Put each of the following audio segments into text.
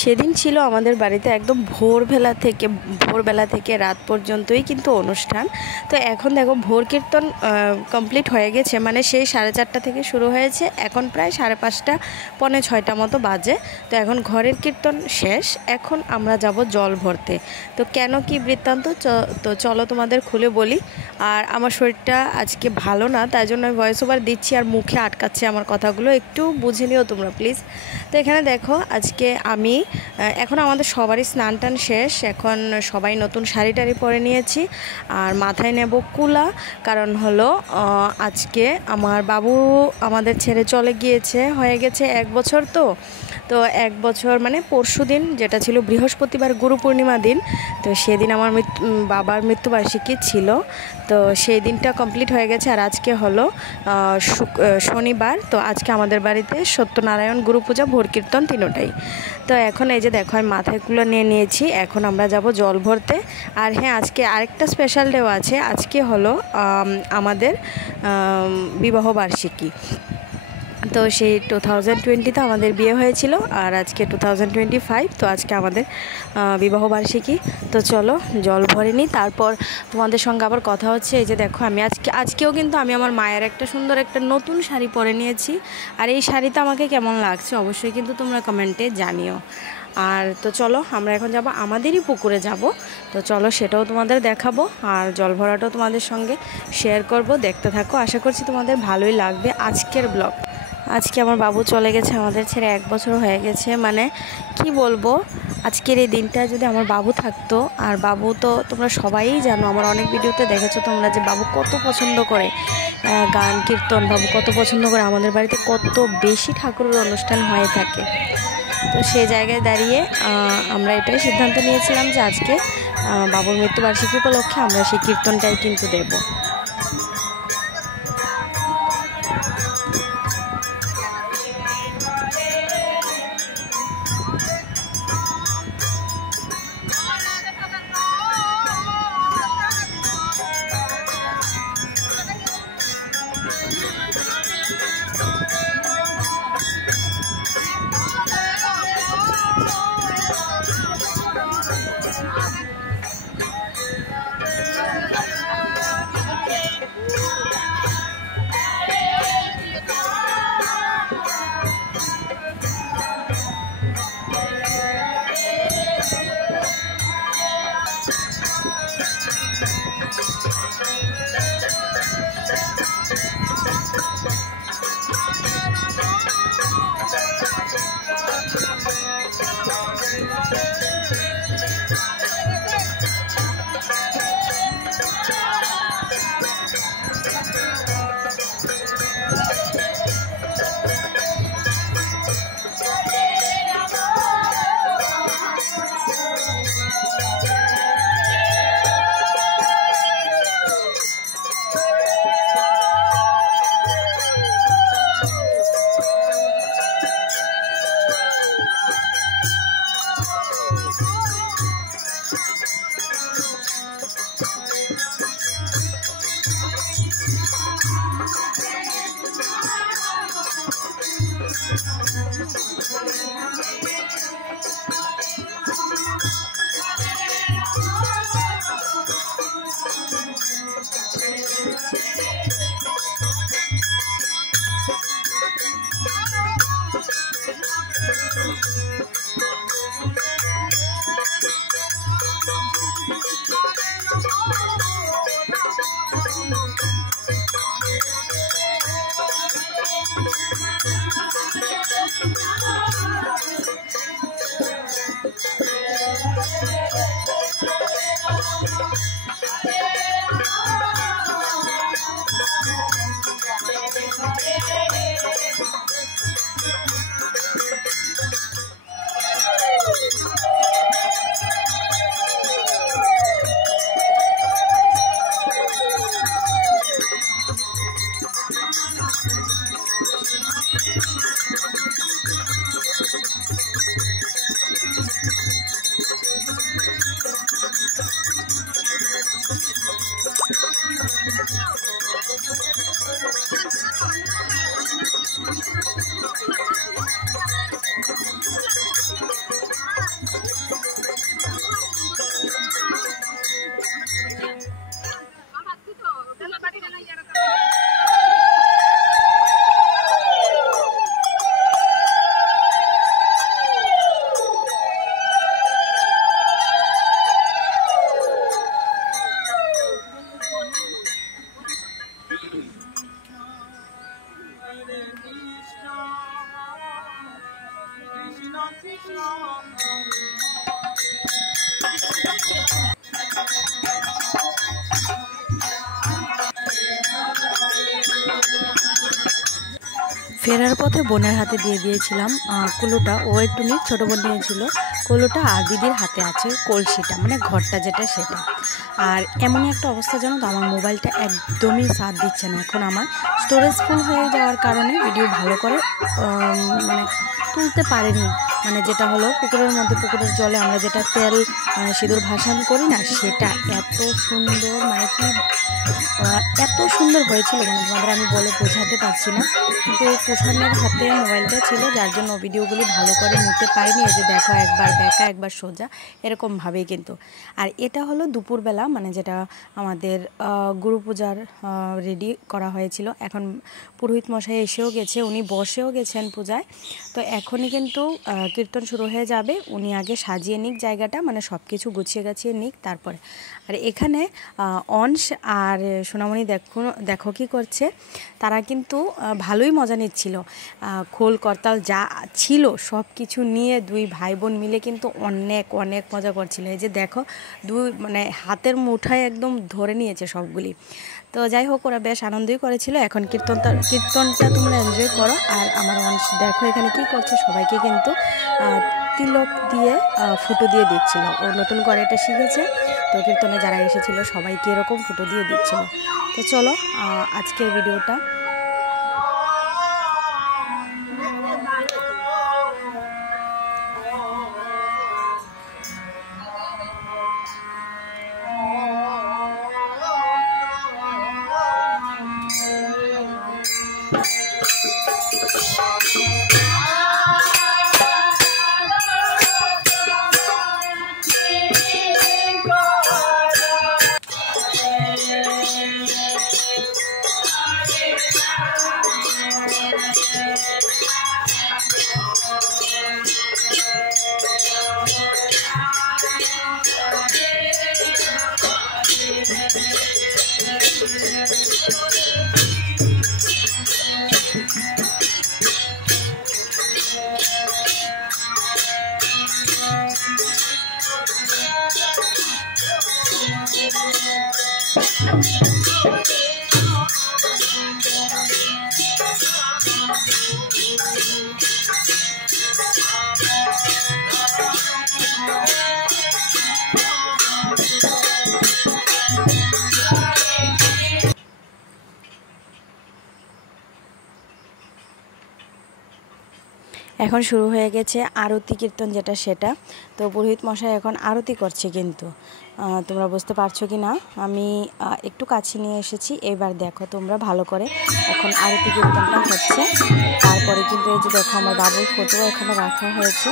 সেদিন ছিল আমাদের বাড়িতে একদম ভোরবেলা থেকে রাত পর্যন্তই কিন্তু অনুষ্ঠান। তো এখন দেখো ভোর কীর্তন কমপ্লিট হয়ে গেছে, মানে সেই 4:30 থেকে শুরু হয়েছে, এখন প্রায় 5:30 পৌনে 6টা মতো বাজে। তো এখন ঘরের কীর্তন শেষ, এখন আমরা যাব জল ভরতে। তো কেন কি বৃত্তান্ত তো চলো তোমাদের খুলে বলি। আর আমার শরীরটা আজকে ভালো না, তাই জন্য আমি ভয়েস ওভার দিচ্ছি আর মুখে আটকাচ্ছে আমার কথাগুলো, একটু বুঝে নিও তোমরা প্লিজ। তো এখানে দেখো আজকে আমি এখন আমাদের সবারই স্নান টান শেষ, এখন সবাই নতুন শাড়ি টাড়ি পরে নিয়েছি আর মাথায় নেব কুলা। কারণ হলো আজকে আমার বাবু আমাদের ছেড়ে চলে গিয়েছে, হয়ে গেছে 1 বছর। তো 1 বছর মানে পরশু দিন, যেটা ছিল বৃহস্পতিবার গুরু পূর্ণিমা দিন, তো সেদিন আমার বাবার মৃত্যুবার্ষিকী ছিল। তো সেই দিনটা কমপ্লিট হয়ে গেছে আর আজকে হলো শনিবার। তো আজকে আমাদের বাড়িতে সত্যনারায়ণ গুরু পূজা ভোর কীর্তন তিনটাই। তো এখন এই যে দেখো আমি মাথায়গুলো নিয়ে নিয়েছি, এখন আমরা যাব জল ভরতে। আর হ্যাঁ, আজকে আরেকটা স্পেশাল ডে আছে, আজকে হলো আমাদের বিবাহবার্ষিকী। তো সেই 2020-তে আমাদের বিয়ে হয়েছিল আর আজকে 2025, তো আজকে আমাদের বিবাহবার্ষিকী। তো চলো জল ভরে নিই, তারপর তোমাদের সঙ্গে আবার কথা হচ্ছে। এই যে দেখো আমি আজকেও কিন্তু আমি আমার মায়ের একটা সুন্দর একটা নতুন শাড়ি পরে নিয়েছি। আর এই শাড়িটা আমাকে কেমন লাগছে অবশ্যই কিন্তু তোমরা কমেন্টে জানিও। আর তো চলো আমরা এখন যাব, আমাদেরই পুকুরে যাব। তো চলো সেটাও তোমাদের দেখাবো আর জল ভরাটাও তোমাদের সঙ্গে শেয়ার করব, দেখতে থাকো। আশা করছি তোমাদের ভালোই লাগবে আজকের ব্লগ। আজকে আমার বাবু চলে গেছে, আমাদের ছেড়ে 1 বছর হয়ে গেছে। মানে কি বলবো, আজকের এই দিনটা যদি আমার বাবু থাকতো। আর বাবু তো তোমরা সবাই জানো, আমার অনেক ভিডিওতে দেখেছো তোমরা যে বাবু কত পছন্দ করে গান কীর্তন, বাবু কত পছন্দ করে, আমাদের বাড়িতে কত বেশি ঠাকুরের অনুষ্ঠান হয়ে থাকে। তো সেই জায়গায় দাঁড়িয়ে আমরা এটাই সিদ্ধান্ত নিয়েছিলাম যে আজকে বাবুর মৃত্যুবার্ষিকী উপলক্ষে আমরা সেই কীর্তনটাই কিন্তু দেবো। ফেরার পথে বোনের হাতে দিয়ে দিয়েছিলাম কুলোটা, ও একটু নিয়ে ছোটো বোন নিয়েছিল কুলোটা, আর দিদির হাতে আছে কলসিটা, মানে ঘরটা যেটা সেটা। আর এমনই একটা অবস্থা জানো তো, আমার মোবাইলটা একদমই সাথ দিচ্ছে না। এখন আমার স্টোরেজ ফুল হয়ে যাওয়ার কারণে ভিডিও ভালো করে মানে তুলতে পারিনি। মানে যেটা হলো পুকুরের মধ্যে, পুকুরের জলে আমরা যেটা তেল সিঁদুর ভাসান করি না, সেটা এত সুন্দর, মানে কি এত সুন্দর হয়েছিল, মানে তোমাদের আমি বলে বোঝাতে পারছি না। কিন্তু কুষাণের হাতে মোবাইলটা ছিল, যার জন্য ভিডিওগুলি ভালো করে নিতে পারিনি। এই যে দেখো, একবার বেঁকা একবার সোজা এরকমভাবেই কিন্তু। আর এটা হলো দুপুরবেলা, মানে যেটা আমাদের গুরু পূজার রেডি করা হয়েছিল। এখন পুরোহিত মশাই এসেও গেছে, উনি বসেও গেছেন পূজায়। তো এখনই কিন্তু কীর্তন শুরু হয়ে যাবে। উনি আগে সাজিয়ে নিক জায়গাটা, মানে সব কিছু গুছিয়ে গাছিয়ে নিক তারপরে। আর এখানে অংশ আর সোনামণি দেখো কি করছে। তারা কিন্তু ভালোই মজা নিচ্ছিল। খোল করতাল যা ছিল সব কিছু নিয়ে দুই ভাই বোন মিলে কিন্তু অনেক অনেক মজা করছিল। এই যে দেখো, মানে হাতের মুঠায় একদম ধরে নিয়েছে সবগুলি। তো যাই হোক, ওরা বেশ আনন্দই করেছিল। এখন কীর্তনটা তোমরা এনজয় করো। আর আমার অংশ দেখো এখানে কি করছে, সবাইকে কিন্তু তিলক দিয়ে ফুটো দিয়ে দিচ্ছিল। ও নতুন করে এটা শিখেছে, তো কীর্তনে যারা এসেছিল সবাইকে এরকম ফুটো দিয়ে দিচ্ছিল। তো চলো আজকের ভিডিওটা এখন শুরু হয়ে গেছে আরতি কীর্তন যেটা সেটা। তো পুরোহিত মশাই এখন আরতি করছে, কিন্তু তোমরা বুঝতে পারছো কি না, আমি একটু কাছে নিয়ে এসেছি। এবার দেখো তোমরা ভালো করে, এখন আরতি কীর্তনটা হচ্ছে। তারপরে কিন্তু এই যে দেখো, আমার বাবুর ফটো এখানে রাখা হয়েছে।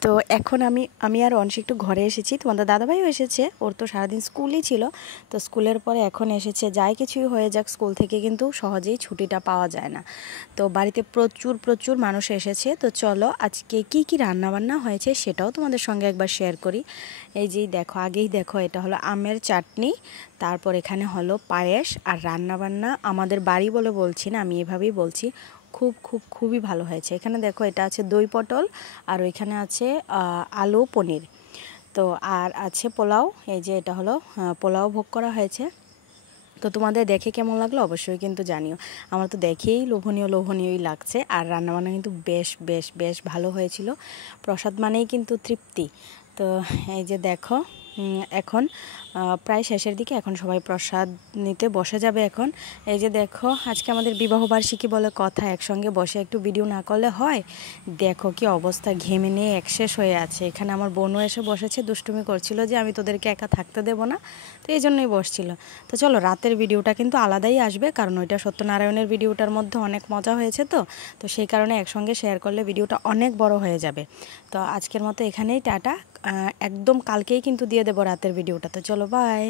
তো এখন আমি আর অংশী একটু ঘরে এসেছি, তোমাদের দাদাভাইও এসেছে, ওর তো সারাদিন স্কুলই ছিল। তো স্কুলের পরে এখন এসেছে, যাই কিছুই হয়ে যাক স্কুল থেকে কিন্তু সহজেই ছুটিটা পাওয়া যায় না। তো বাড়িতে প্রচুর প্রচুর মানুষ এসেছে। তো চলো আজকে কি কি রান্না বান্না হয়েছে সেটাও তোমাদের সঙ্গে একবার শেয়ার করি। এই যে দেখো, আগেই দেখো, এটা হলো আমের চাটনি, তারপর এখানে হলো পায়েস। আর রান্না বান্না আমাদের বাড়ি বলে বলছি না, আমি এভাবেই বলছি, খুবই ভালো হয়েছে। এখানে দেখো, এটা আছে দই পটল, আর ওইখানে আছে আলু পনির। তো আর আছে পোলাও, এই যে এটা হলো পোলাও ভোগ করা হয়েছে। তো তোমাদের দেখে কেমন লাগলো অবশ্যই কিন্তু জানিও। আমার তো দেখেই লোভনীয়ই লাগছে। আর রান্নাবান্না কিন্তু বেশ বেশ বেশ ভালো হয়েছিল। প্রসাদ মানেই কিন্তু তৃপ্তি। তো এই যে দেখো, এখন প্রায় শেষের দিকে, এখন সবাই প্রসাদ নিতে বসে যাবে এখন। এই যে দেখো, আজকে আমাদের বিবাহবার্ষিকী বলে কথা, একসঙ্গে বসে একটু ভিডিও না করলে হয়? দেখো কি অবস্থা, ঘেমে নিয়ে একশেষ হয়ে আছে। এখানে আমার বোনও এসে বসেছে, দুষ্টুমি করছিল যে আমি তোদেরকে একা থাকতে দেবো না, তো এই জন্যই বসছিল। তো চলো, রাতের ভিডিওটা কিন্তু আলাদাই আসবে, কারণ ওইটা সত্যনারায়ণের ভিডিওটার মধ্যে অনেক মজা হয়েছে। তো সেই কারণে একসঙ্গে শেয়ার করলে ভিডিওটা অনেক বড় হয়ে যাবে। তো আজকের মতো এখানেই টাটা। একদম কালকেই কিন্তু দিয়ে দেবো রাতের ভিডিওটা। তো চলো, বাই।